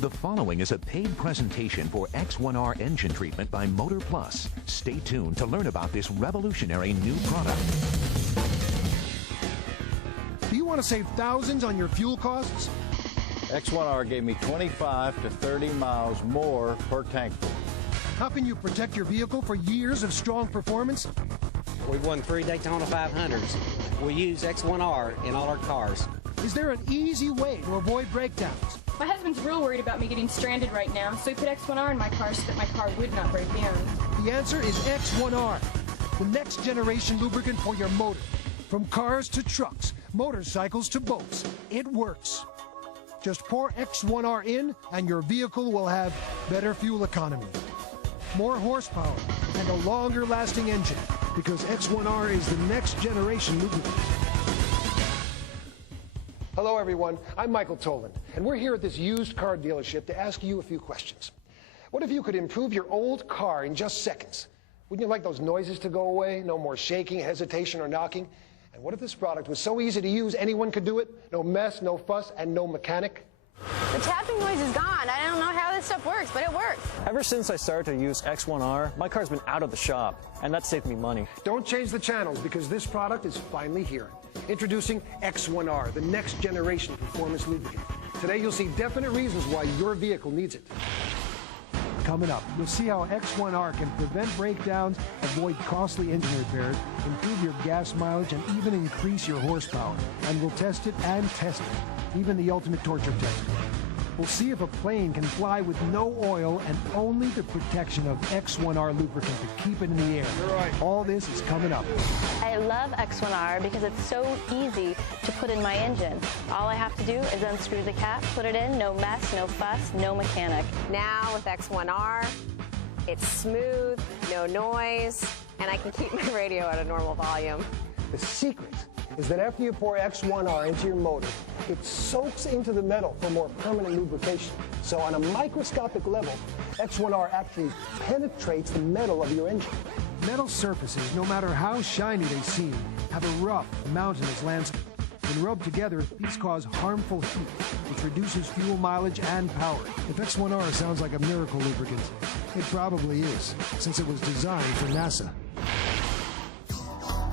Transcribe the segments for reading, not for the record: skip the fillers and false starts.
The following is a paid presentation for X-1R engine treatment by Motor Plus. Stay tuned to learn about this revolutionary new product. Do you want to save thousands on your fuel costs? X-1R gave me 25 to 30 miles more per tank full. How can you protect your vehicle for years of strong performance? We've won 3 Daytona 500s. We use X-1R in all our cars. Is there an easy way to avoid breakdowns? My husband's real worried about me getting stranded right now, so he put X-1R in my car so that my car would not break down. The answer is X-1R, the next generation lubricant for your motor. From cars to trucks, motorcycles to boats, it works. Just pour X-1R in and your vehicle will have better fuel economy, more horsepower, and a longer lasting engine, because X-1R is the next generation lubricant. Hello everyone, I'm Michael Toland, and we're here at this used car dealership to ask you a few questions. What if you could improve your old car in just seconds? Wouldn't you like those noises to go away? No more shaking, hesitation, or knocking? And what if this product was so easy to use anyone could do it? No mess, no fuss, and no mechanic? The tapping noise is gone. I don't know how this stuff works, but it works. Ever since I started to use X-1R, my car's been out of the shop, and that saved me money. Don't change the channels, because this product is finally here. Introducing X-1R, the next generation performance lubricant. Today you'll see definite reasons why your vehicle needs it. Coming up, you'll see how X-1R can prevent breakdowns, avoid costly engine repairs, improve your gas mileage, and even increase your horsepower. And we'll test it and test it, even the ultimate torture test. We'll see if a plane can fly with no oil and only the protection of X-1R lubricant to keep it in the air. Right. All this is coming up. I love X-1R because it's so easy to put in my engine. All I have to do is unscrew the cap, put it in, no mess, no fuss, no mechanic. Now with X-1R, it's smooth, no noise, and I can keep my radio at a normal volume. The secret is that after you pour X-1R into your motor, it soaks into the metal for more permanent lubrication. So on a microscopic level, X-1R actually penetrates the metal of your engine. Metal surfaces, no matter how shiny they seem, have a rough, mountainous landscape. When rubbed together, these cause harmful heat, which reduces fuel mileage and power. If X-1R sounds like a miracle lubricant, it probably is, since it was designed for NASA.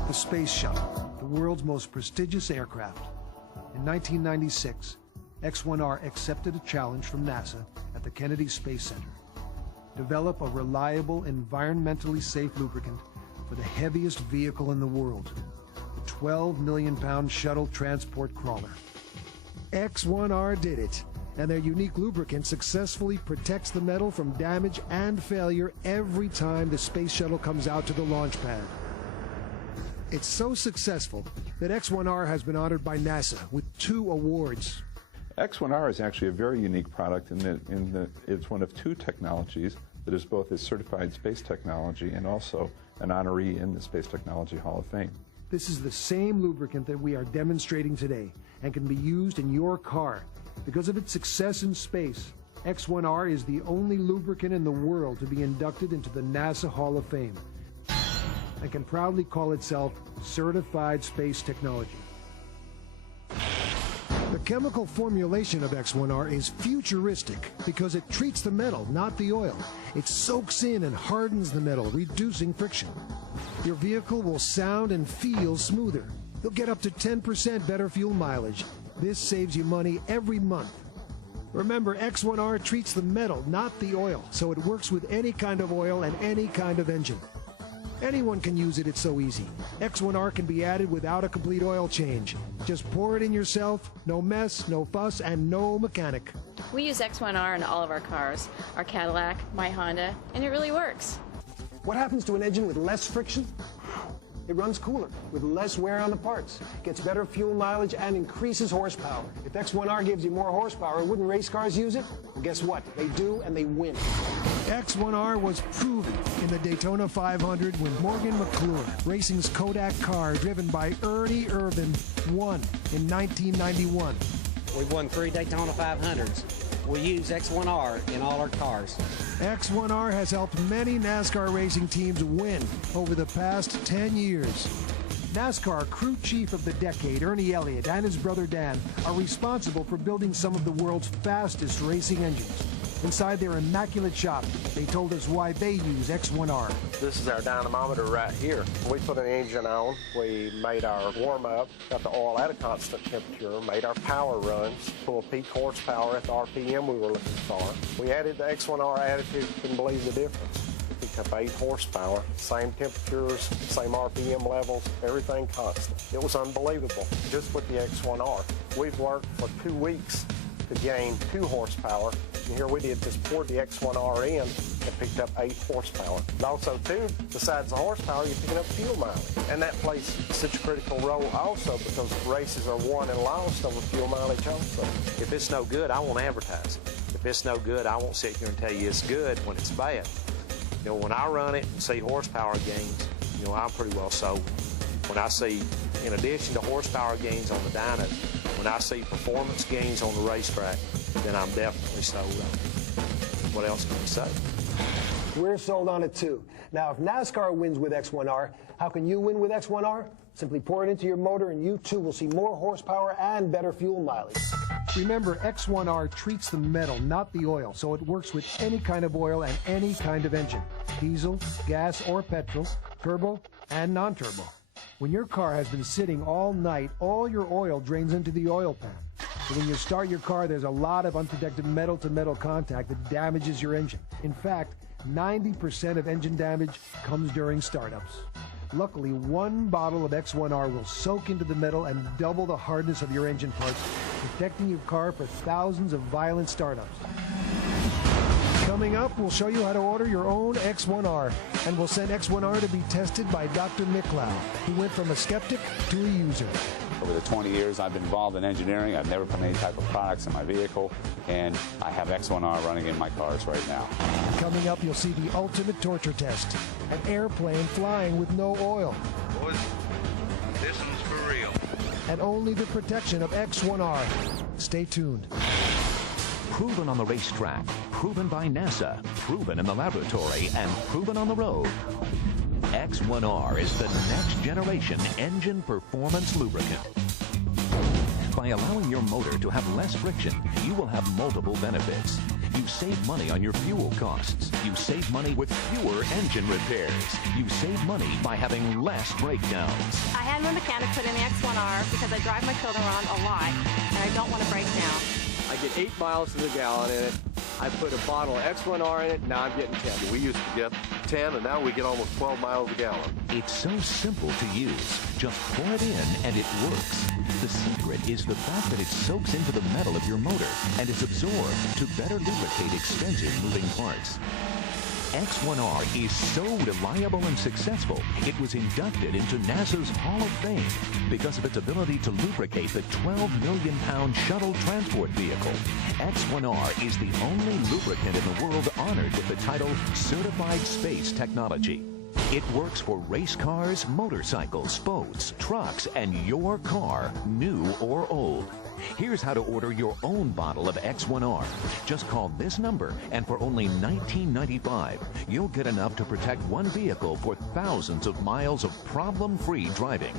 The Space Shuttle, the world's most prestigious aircraft. In 1996, X-1R accepted a challenge from NASA at the Kennedy Space Center. Develop a reliable, environmentally safe lubricant for the heaviest vehicle in the world, the 12 million pound shuttle transport crawler. X-1R did it, and their unique lubricant successfully protects the metal from damage and failure every time the space shuttle comes out to the launch pad. It's so successful that X-1R has been honored by NASA with 2 awards. X-1R is actually a very unique product in that it's one of 2 technologies that is both a certified space technology and also an honoree in the Space Technology Hall of Fame. This is the same lubricant that we are demonstrating today and can be used in your car. Because of its success in space, X-1R is the only lubricant in the world to be inducted into the NASA Hall of Fame and can proudly call itself Certified Space Technology. The chemical formulation of X-1R is futuristic because it treats the metal, not the oil. It soaks in and hardens the metal, reducing friction. Your vehicle will sound and feel smoother. You'll get up to 10% better fuel mileage. This saves you money every month. Remember, X-1R treats the metal, not the oil, so it works with any kind of oil and any kind of engine. Anyone can use it, it's so easy. X-1R can be added without a complete oil change. Just pour it in yourself, no mess, no fuss, and no mechanic. We use X-1R in all of our cars, our Cadillac, my Honda, and it really works. What happens to an engine with less friction? It runs cooler, with less wear on the parts, gets better fuel mileage, and increases horsepower. If X-1R gives you more horsepower, wouldn't race cars use it? Well, guess what? They do, and they win. X-1R was proven in the Daytona 500 when Morgan McClure, racing's Kodak car driven by Ernie Irvan, won in 1991. We've won 3 Daytona 500s. We use X-1R in all our cars. X-1R has helped many NASCAR racing teams win over the past 10 years. NASCAR crew chief of the decade, Ernie Elliott, and his brother Dan are responsible for building some of the world's fastest racing engines. Inside their immaculate shop, they told us why they use X-1R. This is our dynamometer right here. We put an engine on, we made our warm-up, got the oil at a constant temperature, made our power runs, pulled peak horsepower at the RPM we were looking for. We added the X-1R additive, couldn't believe the difference. We picked up 8 horsepower, same temperatures, same RPM levels, everything constant. It was unbelievable, just with the X-1R. We've worked for 2 weeks to gain 2 horsepower. And here we did just poured the X-1R in and picked up 8 horsepower. And also, too, besides the horsepower, you're picking up fuel mileage. And that plays such a critical role also because races are won and lost over fuel mileage also. If it's no good, I won't advertise it. If it's no good, I won't sit here and tell you it's good when it's bad. You know, when I run it and see horsepower gains, you know, I'm pretty well sold. When I see, in addition to horsepower gains on the dyno, when I see performance gains on the racetrack, then I'm definitely sold on it. What else can I say? We're sold on it too. Now, if NASCAR wins with X-1R, how can you win with X-1R? Simply pour it into your motor and you too will see more horsepower and better fuel mileage. Remember, X-1R treats the metal, not the oil, so it works with any kind of oil and any kind of engine. Diesel, gas or petrol, turbo and non-turbo. When your car has been sitting all night, all your oil drains into the oil pan. So when you start your car, there's a lot of unprotected metal-to-metal contact that damages your engine. In fact, 90% of engine damage comes during startups. Luckily, 1 bottle of X-1R will soak into the metal and double the hardness of your engine parts, protecting your car for thousands of violent startups. Coming up, we'll show you how to order your own X-1R, and we'll send X-1R to be tested by Dr. Miklau, who went from a skeptic to a user. Over the 20 years I've been involved in engineering, I've never put any type of products in my vehicle, and I have X-1R running in my cars right now. Coming up, you'll see the ultimate torture test, an airplane flying with no oil. Boys, this one's for real. And only the protection of X-1R. Stay tuned. Proven on the racetrack, proven by NASA, proven in the laboratory, and proven on the road. X-1R is the next generation engine performance lubricant. By allowing your motor to have less friction, you will have multiple benefits. You save money on your fuel costs. You save money with fewer engine repairs. You save money by having less breakdowns. I had my mechanic put in the X-1R because I drive my children around a lot and I don't want to break down. I get 8 miles to the gallon in it. I put a bottle of X-1R in it, now I'm getting 10. We used to get 10, and now we get almost 12 miles a gallon. It's so simple to use. Just pour it in, and it works. The secret is the fact that it soaks into the metal of your motor and is absorbed to better lubricate expensive moving parts. X-1R is so reliable and successful, it was inducted into NASA's Hall of Fame because of its ability to lubricate the 12 million pound shuttle transport vehicle. X-1R is the only lubricant in the world honored with the title Certified Space Technology. It works for race cars, motorcycles, boats, trucks, and your car, new or old. Here's how to order your own bottle of X-1R. Just call this number, and for only $19.95, you'll get enough to protect one vehicle for thousands of miles of problem-free driving.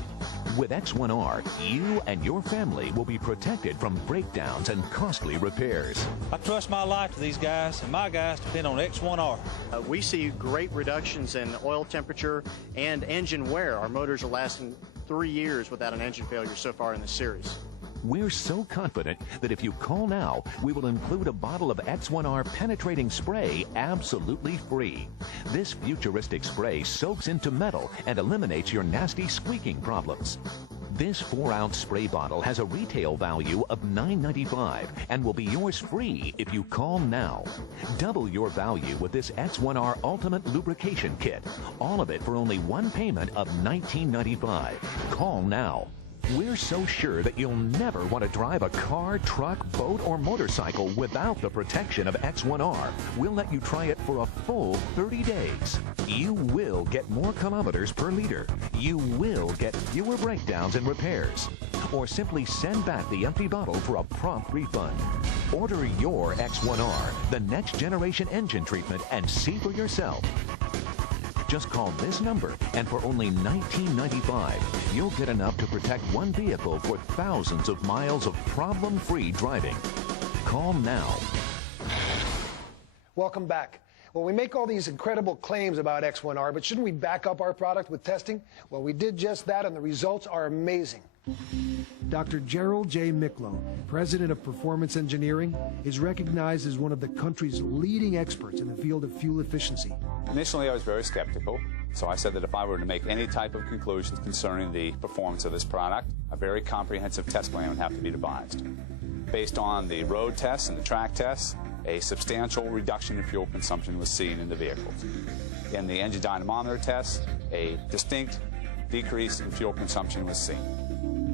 With X-1R, you and your family will be protected from breakdowns and costly repairs. I trust my life to these guys, and my guys depend on X-1R. We see great reductions in oil temperature and engine wear. Our motors are lasting 3 years without an engine failure so far in this series. We're so confident that if you call now, we will include a bottle of X-1R penetrating spray absolutely free. This futuristic spray soaks into metal and eliminates your nasty squeaking problems. This 4-ounce spray bottle has a retail value of $9.95 and will be yours free if you call now. Double your value with this X-1R Ultimate Lubrication Kit. All of it for only one payment of $19.95. Call now. We're so sure that you'll never want to drive a car, truck, boat, or motorcycle without the protection of X-1R. We'll let you try it for a full 30 days. You will get more kilometers per liter. You will get fewer breakdowns and repairs. Or simply send back the empty bottle for a prompt refund. Order your X-1R, the next generation engine treatment, and see for yourself. Just call this number, and for only $19.95, you'll get enough to protect one vehicle for thousands of miles of problem-free driving. Call now. Welcome back. Well, we make all these incredible claims about X-1R, but shouldn't we back up our product with testing? Well, we did just that, and the results are amazing. Dr. Gerald J. Miklo, president of Performance Engineering, is recognized as one of the country's leading experts in the field of fuel efficiency. Initially, I was very skeptical, so I said that if I were to make any type of conclusions concerning the performance of this product, a very comprehensive test plan would have to be devised. Based on the road tests and the track tests, a substantial reduction in fuel consumption was seen in the vehicles. In the engine dynamometer tests, a distinct decrease in fuel consumption was seen.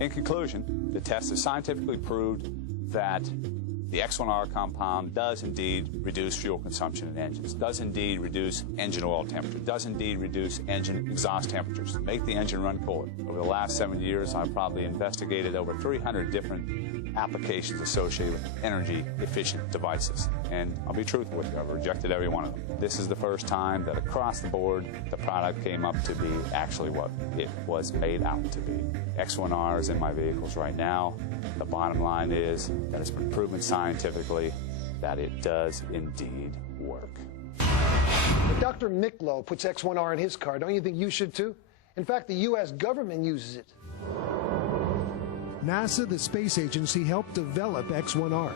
In conclusion, the test has scientifically proved that the X-1R compound does indeed reduce fuel consumption in engines, does indeed reduce engine oil temperature, does indeed reduce engine exhaust temperatures, make the engine run cooler. Over the last 7 years, I've probably investigated over 300 different applications associated with energy-efficient devices. And I'll be truthful with you, I've rejected every one of them. This is the first time that across the board, the product came up to be actually what it was made out to be. X-1R is in my vehicles right now. The bottom line is that it's been proven scientifically that it does indeed work. But Dr. Miklo puts X-1R in his car. Don't you think you should too? In fact, the U.S. government uses it. NASA, the space agency, helped develop X-1R.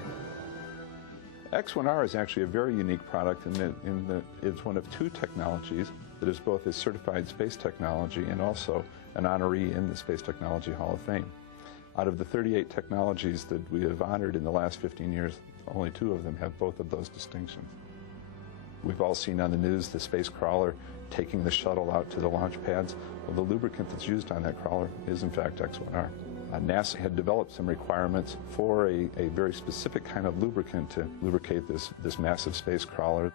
X-1R is actually a very unique product in that it's one of two technologies that is both a certified space technology and also an honoree in the Space Technology Hall of Fame. Out of the 38 technologies that we have honored in the last 15 years, only 2 of them have both of those distinctions. We've all seen on the news the space crawler taking the shuttle out to the launch pads. Well, the lubricant that's used on that crawler is in fact X-1R. NASA had developed some requirements for a very specific kind of lubricant to lubricate this massive space crawler.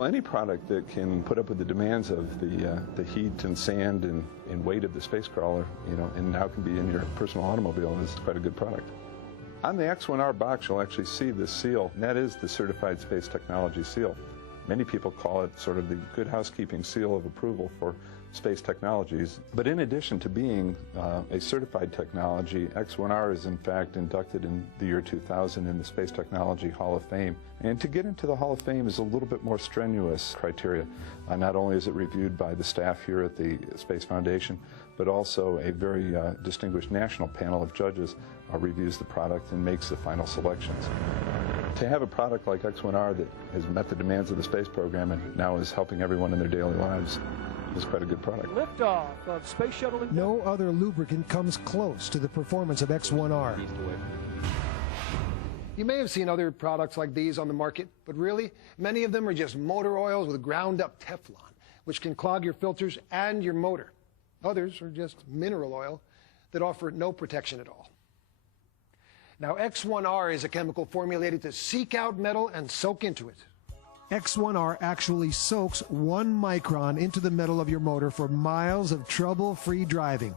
Any product that can put up with the demands of the heat and sand and weight of the space crawler, and now can be in your personal automobile is quite a good product. On the X-1R box, you'll actually see this seal, and that is the Certified Space Technology seal. Many people call it sort of the good housekeeping seal of approval for space technologies. But in addition to being a certified technology, X-1R is in fact inducted in the year 2000 in the Space Technology Hall of Fame. And to get into the Hall of Fame is a little bit more strenuous criteria. Not only is it reviewed by the staff here at the Space Foundation, but also a very distinguished national panel of judges reviews the product and makes the final selections. To have a product like X-1R that has met the demands of the space program and now is helping everyone in their daily lives is quite a good product. Liftoff of Space Shuttle. No other lubricant comes close to the performance of X-1R. You may have seen other products like these on the market, but really, many of them are just motor oils with ground-up Teflon, which can clog your filters and your motor. Others are just mineral oil that offer no protection at all. Now, X-1R is a chemical formulated to seek out metal and soak into it. X-1R actually soaks 1 micron into the metal of your motor for miles of trouble-free driving.